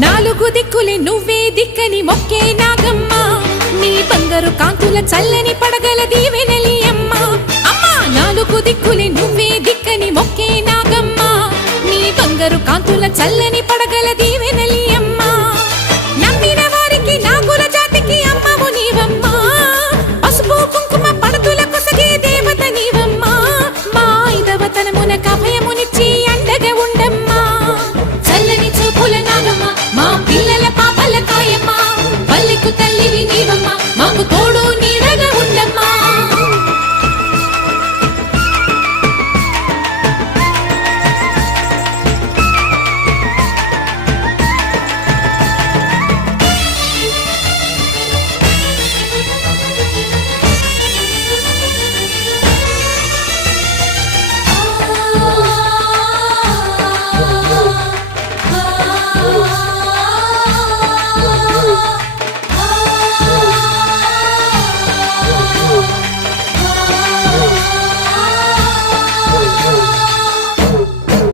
నాలుగు దిక్కులే నువ్వే దిక్కని మొక్కే నాగమ్మ నీ బంగారు కాంతుల చల్లని పడగల దీవెనలి అమ్మ అమ్మా నాలుగు దిక్కులే నువ్వే దిక్కని మొక్కే నాగమ్మ నీ బంగారు కాంతుల చల్లని పడగల దీవెనలి అమ్మ నమ్మిన వారికి నాగుల జాతికి అమ్మవు నీవమ్మ పసుపు కుంకుమ పడతుల కొసగే దేవత నీవమ్మ మా ఐదవతనమునకు అభయమునిచ్చి అండగా ఉండమ్మా చల్లని చూపుల నాగమ్మ మా పిల్ల